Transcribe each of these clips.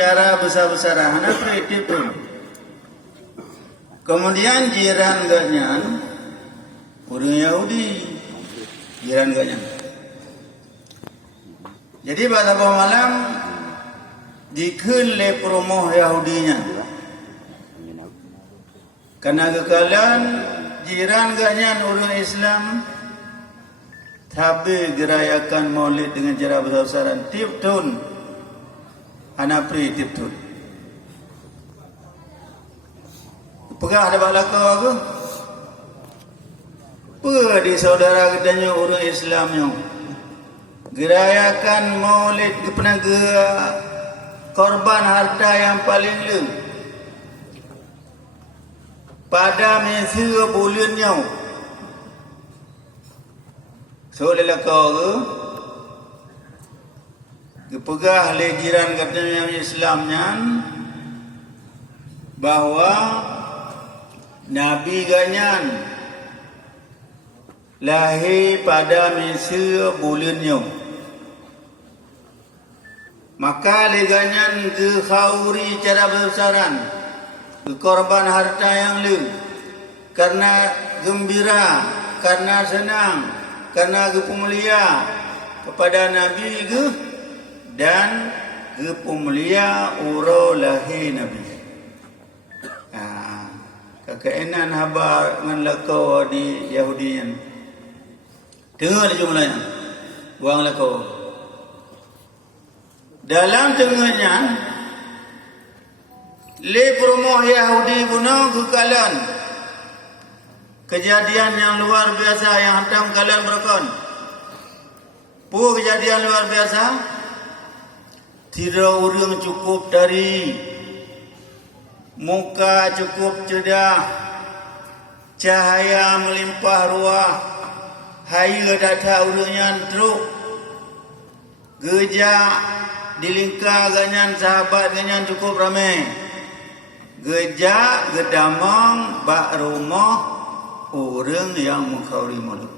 secara besar-besaran hana pritik pun. Kemudian jiran ganyan orang Yahudi jiran ganyan. Jadi pada malam dikun le promo Yahudinya. Karena kekalian jiran ganyan orang Islam tapi gerayakan maulid dengan cara besar-besaran tiap tahun anak pri tiap tahun pegah ada balaka aku pegah di saudara katanya orang Islamnya gerayakan maulid kepenaga korban harta yang paling lem pada masa bulannya so lelaka ke pegah le jiran katanya yang Islamnya bahwa Nabi ganyan lahir pada masa bulannya maka le ganyan ke khauri cara besaran ke korban harta yang le karena gembira karena senang karena kepemulia kepada Nabi ke dan kepemulia urau lahir Nabi. Kekainan habar dengan lakau di Yahudian. Dengar jumlahnya. Buang lakau. Dalam tengahnya le promo Yahudi bunuh kekalan. Kejadian yang luar biasa yang hantam kalian berkon. Kejadian luar biasa. Tidak orang cukup dari muka cukup cerdah, cahaya melimpah ruah, haya data urangnya teruk, gejak dilingkar ganyan sahabat ganyan cukup ramai, gejak gedamang bak rumah orang yang mengkhauri maulid.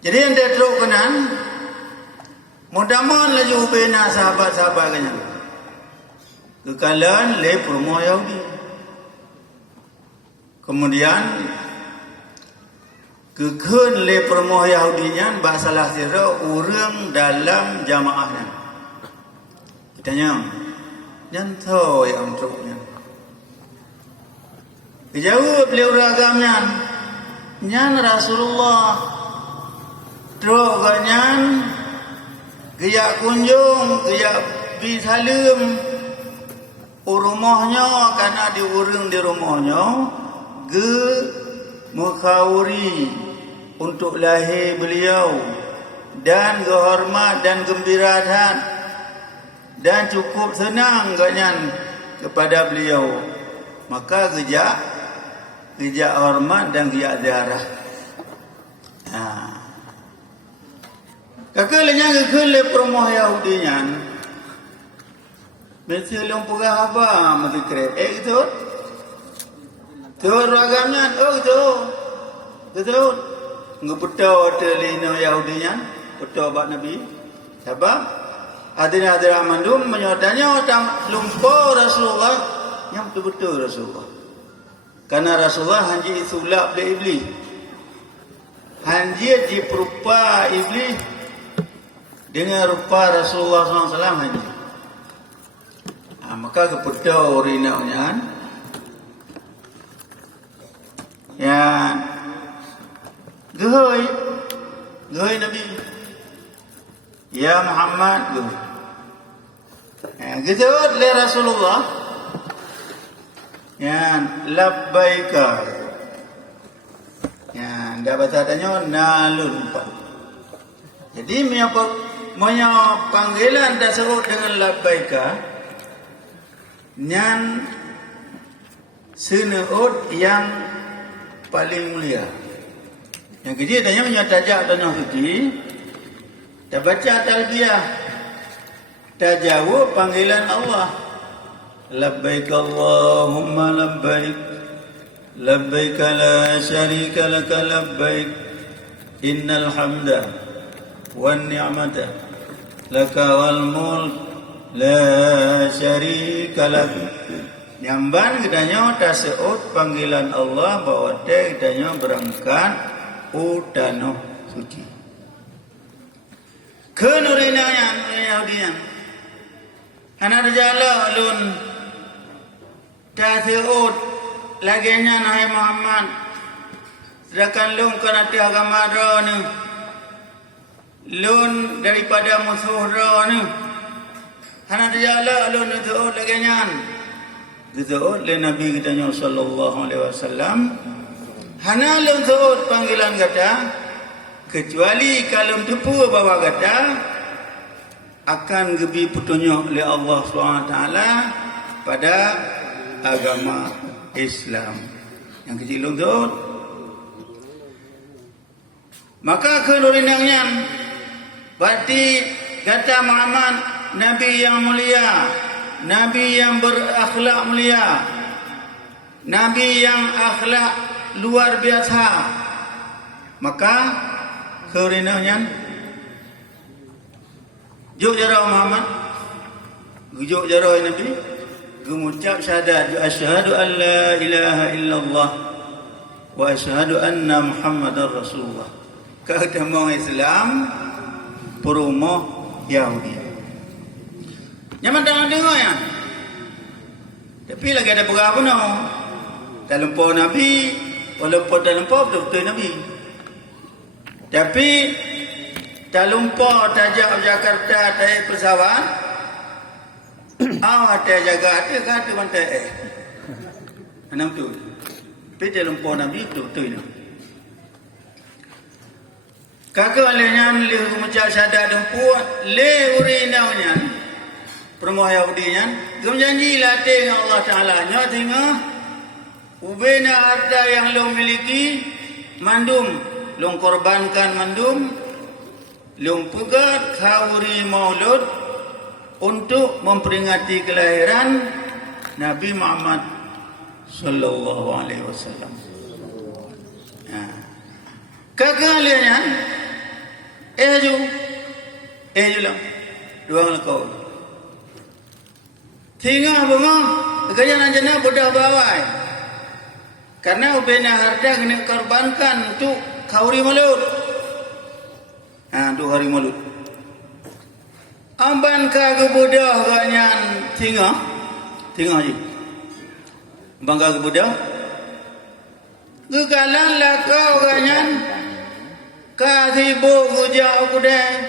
Jadi yang dia teruk kenan mudaman laju bina sahabat-sahabat ganyan kekalan le promo Yahudi. Kemudian kekun le promo Yahudinya basalah sira orang dalam jamaahnya. Kitanya janto yang teruknya. Dijawab beliau ragamnya nyan Rasulullah teruk ganyan gaya kunjung gaya bisalim rumahnya karena diurung di rumahnya ge mengkhauri untuk lahir beliau dan kehormat dan gembira dan cukup senang ganyan kepada beliau maka gejak hormat dan gejak ziarah. Kakalanya kekele promo Yahudinya mesti long pegah apa mesti kret itu tu ragamnya itu ngeputau telino Yahudinya putau bak Nabi sebab adina mandum menyodanya orang lumpur Rasulullah yang betul Rasulullah karena Rasulullah hanji sulap le iblis hanji diperupa iblis dengan rupa Rasulullah SAW hanji. Maka keputau rinaunya ya gehoi Nabi ya Muhammad gehoi ya gitu le Rasulullah ya labbaika ya dapat adanya nalun pak jadi punya panggilan disebut dengan labbaika nyan seneut yang paling mulia. Yang kedua tanya menyatajak tanah suci, dah baca talbiyah, dah jawab panggilan Allah. Labbaik Allahumma labbaik, labbaik la syarika laka labbaik, innal hamda wan ni'mata lakal mulk la syarika lak. Nyamban kitanya taseut panggilan Allah bahwa teh kitanya berangkat utano suci. Kenurinanya Yahudian. Anak jala alun taseut laginya nahai Muhammad. Sedangkan lun kana ti agama ni. Lun daripada musuh ni. Anak jala alun taseut laginya. Taseut le Nabi kita sallallahu alaihi wasallam. Hana lun taseut panggilan kata kecuali kalau tepu bawa kata akan gebi petunjuk oleh Allah SWT pada agama Islam. Yang kecil lungkut. Maka kelurinangnya berarti kata Muhammad Nabi yang mulia, Nabi yang berakhlak mulia, Nabi yang akhlak luar biasa. Maka kelurinangnya juk jara Muhammad, juk jara Nabi, mengucap syahadat asyhadu an la ilaha illallah wa asyhadu anna Muhammadar Rasulullah. Keagama Islam perumoh Yahudi. Nyaman dah dengar ya. Tapi lagi ada berapa no? Dalam po Nabi, walaupun dalam po betul Nabi. Tapi tak lupa tajak Jakarta naik pesawat. Awak tak jaga ada kata mantai. Enam tu. Tapi tak lupa Nabi betul ni. Kakak alihnya leh macam syahadat dempuat le urinaunya. Permoh Yahudinya gem janji latih dengan Allah Taala nya tengah ubena harta yang lo miliki mandum lo korbankan mandum Long pegat khawri maulud untuk memperingati kelahiran Nabi Muhammad sallallahu alaihi wasallam. Kekaliannya lah dua kau. Tinggal bunga kerjaan jana bodoh bawai. Karena ubena harta kena korbankan untuk khawri maulud. Tu hari maulud. Amban ka kebudah ganyan tinggal je. Amban ka kebudah. Gegalan lah kau ganyan. Ka sibuk hujau kudai.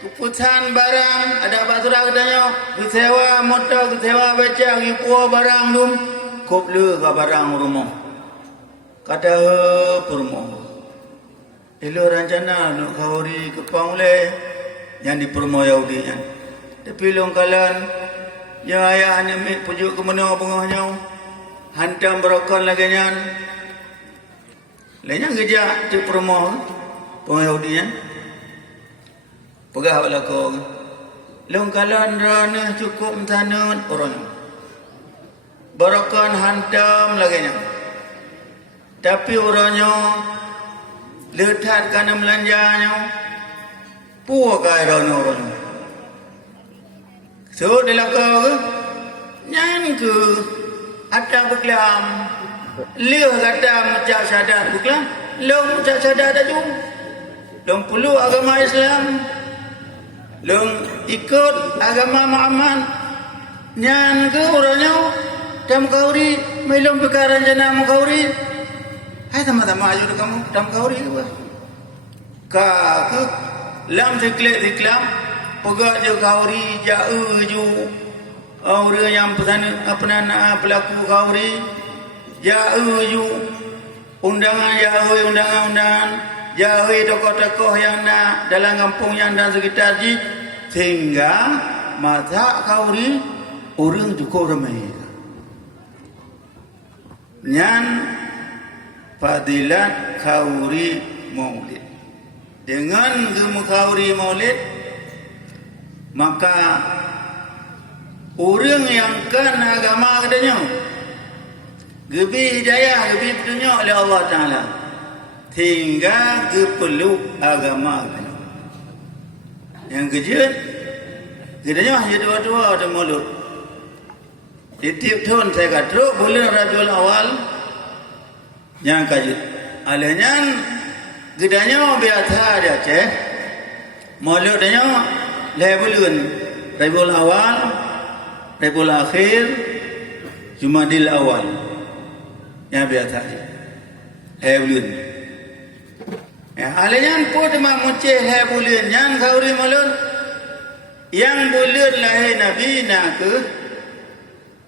Keputusan barang ada basura katanya. Kesewa motor, kesewa beca, kipua barang dum. Kople ka barang rumah. Kata rumah. Elo rencana nak khawri kepang le yang di permo Yahudi kan. Tapi longkalan yang ayah ni pujuk ke mana bengahnya hantam berokon lagi nyan. Lainnya kerja di permo Yahudi kan. Pegah bala ko. Longkalan rana cukup tanun orang. Berokon hantam lagi nyan. Tapi orangnya letak kana melanjanya puak air orang. So dalam kau ke nyan ke ada beklam leh kata macam syahadat beklam long macam syahadat aju long puluh agama Islam long ikut agama Muhammad nyan ke orangnya tam kauri melom perkara jana kauri. Hai sama-sama aja kamu tam kauri ke? Ka ke lam ziklam pegak je kauri jauh ju orang yang pesan apa pelaku kauri jauh ju undangan jauh tokoh-tokoh yang nak dalam kampung yang dan sekitar ji sehingga mata kauri orang cukup ramai. Nyan fadilat khawri maulid. Dengan khawri maulid maka orang yang kan agama katanya gebi hidayah, gebi petunjuk oleh Allah Ta'ala hingga ke peluk agama katanya. Yang kejut Gedanya ya dua-dua ada mulut. Titip tahun saya kata bulan Rabiul Awal yang kajut. Alanya gedanya biasa dia ceh. Mulutnya bulan Rabiul Awal, Rabiul Akhir, Jumadil Awal. Yang biasa je. Bulan. Ya, alanya pun mak muncul bulan yang kauri mulut. Yang bulan lahir Nabi nak ke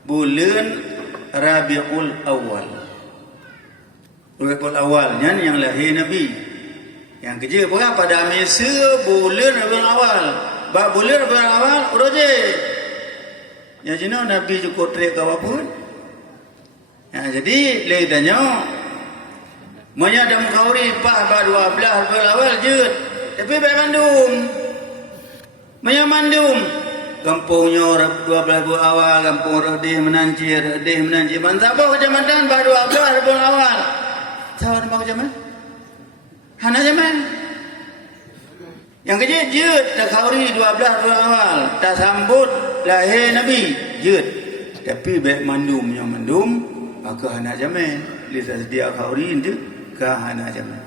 bulan Rabiul Awal. Rabiul Awal yang lahir Nabi. Yang kerja pula pada masa bulan Rabiul Awal. Bab bulan Rabiul Awal roje. Yang jenak Nabi juga trek ke apa pun. Ya, jadi leitanya monya ada mengkauri pas 12 Rabiul Awal je. Tapi baik Bandung. Monya Bandung. Kampungnya 12 Rabiul Awal, kampung Redih Menancir. Mansabah kecamatan baru 12 Rabiul Awal. Tahu nama kecamatan? Hana zaman. Yang kerja jut tak kauri 12 Rabiul Awal, tak sambut lahir Nabi jut. Tapi baik mandum yang mandum, maka hana zaman. Lihat dia kauri itu ke hana zaman.